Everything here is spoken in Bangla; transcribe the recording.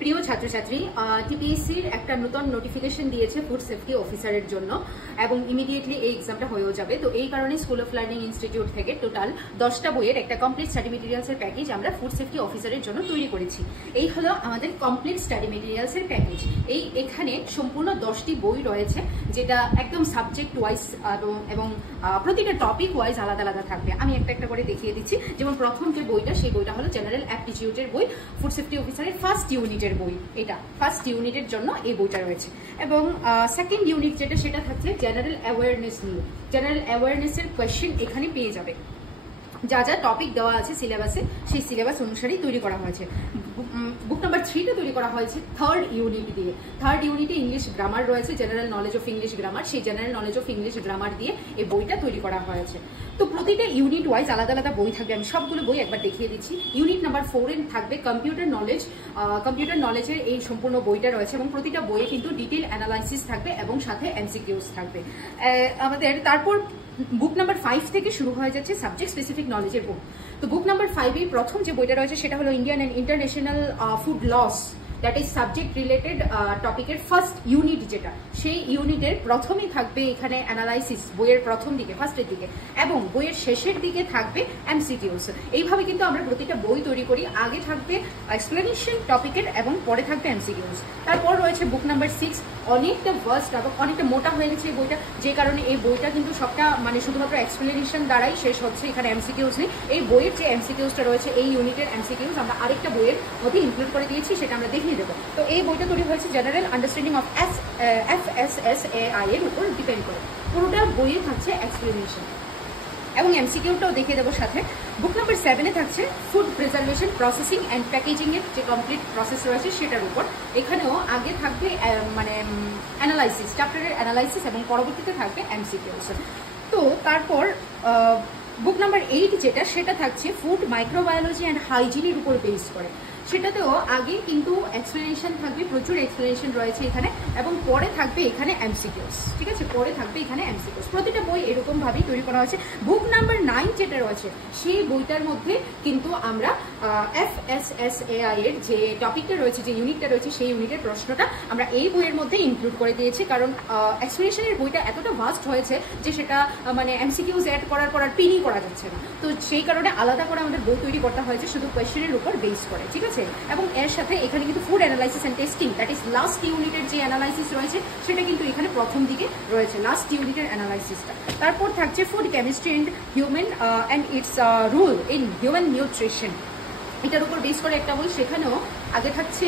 প্রিয় ছাত্রছাত্রী, টিপিএসসির একটা নতুন নোটিফিকেশন দিয়েছে ফুড সেফটি অফিসারের জন্য এবং ইমিডিয়েটলি এই এক্সামটা হয়েও যাবে। তো এই কারণে স্কুল অফ লার্নিং ইনস্টিটিউট থেকে টোটাল 10টা বইয়ের একটা কমপ্লিট স্টাডি মেটেরিয়ালসের প্যাকেজ আমরা ফুড সেফটি অফিসারের জন্য তৈরি করেছি। এই হলো আমাদের কমপ্লিট স্টাডি মেটেরিয়ালসের প্যাকেজ। এখানে সম্পূর্ণ 10টি বই রয়েছে, যেটা একদম সাবজেক্ট ওয়াইজ এবং প্রতিটা টপিক ওয়াইজ আলাদা আলাদা থাকবে। আমি একটা একটা করে দেখিয়ে দিচ্ছি। যেমন প্রথম যে বইটা, সেই বইটা হলো জেনারেল অ্যাপটিটিউডের বই, ফুড সেফটি অফিসারের ফার্স্ট ইউনিটের বই। এটা ফার্স্ট ইউনিটের জন্য এই বইটা রয়েছে। এবং সেকেন্ড ইউনিট যেটা, সেটা থাকছে জেনারেল অ্যাওয়ারনেস নিয়ে। জেনারেল অ্যাওয়ারনেসের কোয়েশ্চেন এখানে পেয়ে যাবে। যা যা টপিক দেওয়া আছে সিলেবাসে, সেই সিলেবাস অনুসারেই তৈরি করা হয়েছে। বুক নাম্বার 3টা তৈরি করা হয়েছে থার্ড ইউনিট দিয়ে। থার্ড ইউনিটে ইংলিশ গ্রামার রয়েছে, general knowledge of English grammar. সেই general knowledge of English grammar দিয়ে এই বইটা তৈরি করা হয়েছে। তো প্রতিটা ইউনিট ওয়াইজ আলাদা আলাদা বই থাকবে। আমি সবগুলো বই একবার দেখিয়ে দিচ্ছি। ইউনিট নাম্বার 4 থাকবে কম্পিউটার নলেজ। কম্পিউটার নলেজের এই সম্পূর্ণ বইটা রয়েছে এবং প্রতিটা বইয়ে কিন্তু ডিটেল অ্যানালাইসিস থাকবে এবং সাথে এমসিকিউস থাকবে আমাদের। তারপর বুক নাম্বার 5 থেকে শুরু হয়ে যাচ্ছে সাবজেক্ট স্পেসিফিক নলেজের বুক। তো বুক নাম্বার 5 প্রথম যে বইটা রয়েছে সেটা হলো Indian and international food laws, that is subject related টপিকের ফার্স্ট ইউনিট যেটা, সেই ইউনিটের প্রথমেই থাকবে এখানে অ্যানালাইসিস, বইয়ের প্রথম দিকে ফার্স্টের দিকে, এবং বইয়ের শেষের দিকে থাকবে এমসিকিউস। এইভাবে কিন্তু আমরা প্রতিটা বই তৈরি করি। আগে থাকবে এক্সপ্লেনেশন টপিকের এবং পরে থাকবে এমসিকিউস। তারপর রয়েছে বুক নাম্বার 6, অনেকটা ভাস্ট এবং অনেকটা মোটা হয়ে গেছে এই বইটা, যে কারণে এই বইটা কিন্তু সবটা মানে শুধুমাত্র এক্সপ্লেনেশন দ্বারাই শেষ হচ্ছে, এখানে এমসিকিউস নেই। এই বইয়ের যে এমসিকিউসটা রয়েছে, এই ইউনিটের এমসিকিউস আমরা আরেকটা বইয়ের মধ্যে ইনক্লুড করে দিয়েছি, সেটা আমরা দেখিয়ে দেবো। তো এই বইটা তৈরি হয়েছে জেনারেল আন্ডারস্ট্যান্ডিং অফ FSSAI এর উপর ডিপেন্ড করে। পুরোটা বইয়ে থাকছে এক্সপ্লেনেশন এবং এমসিকিউটাও দেখিয়ে দেবো সাথে। বুক নাম্বার 7 থাকছে food preservation, processing and packaging এর যে কমপ্লিট প্রসেস রয়েছে সেটার উপর। এখানেও আগে থাকবে মানে অ্যানালাইসিস, চ্যাপ্টারের অ্যানালাইসিস এবং পরবর্তীতে থাকবে এমসিকিউস। তো তারপর বুক নাম্বার 8 যেটা, সেটা থাকছে ফুড মাইক্রোবায়োলজি অ্যান্ড হাইজিনের উপর বেস করে। সেটাতেও আগে কিন্তু এক্সপ্লেনেশন থাকবে, প্রচুর এক্সপ্লেনেশন রয়েছে এখানে, এবং পরে থাকবে এখানে এমসিকিউস। ঠিক আছে, পরে থাকবে এখানে এমসিকিউস। প্রতিটা বই এরকম ভাবেই তৈরি করা হয়েছে। বুক নাম্বার 9 যেটা রয়েছে, সেই বইটার মধ্যে কিন্তু আমরা FSSAI এর যে টপিকটা রয়েছে, যে ইউনিটটা রয়েছে, সেই ইউনিটের প্রশ্নটা আমরা এই বইয়ের মধ্যে ইনক্লুড করে দিয়েছি। কারণ এক্সপ্লেনেশনের বইটা এতটা ভাস্ট হয়েছে যে সেটা মানে এমসিকিউস অ্যাড করার পর আর পিনই করা যাচ্ছে না। তো সেই কারণে আলাদা করে আমাদের বই তৈরি করতে হয়েছে শুধু কোয়েশ্চেনের উপর বেস করে। ঠিক আছে, এবং এর সাথে এখানে কিন্তু food analysis and testing, that is last ইউনিটের যে অ্যানালাইসিস রয়েছে, সেটা কিন্তু এখানে প্রথম দিকে রয়েছে, লাস্ট ইউনিটের অ্যানালাইসিসটা। তারপর থাকছে food chemistry and human and it's rule in human nutrition. এটার উপর বেস করে একটা বই, সেখানেও আগে থাকছে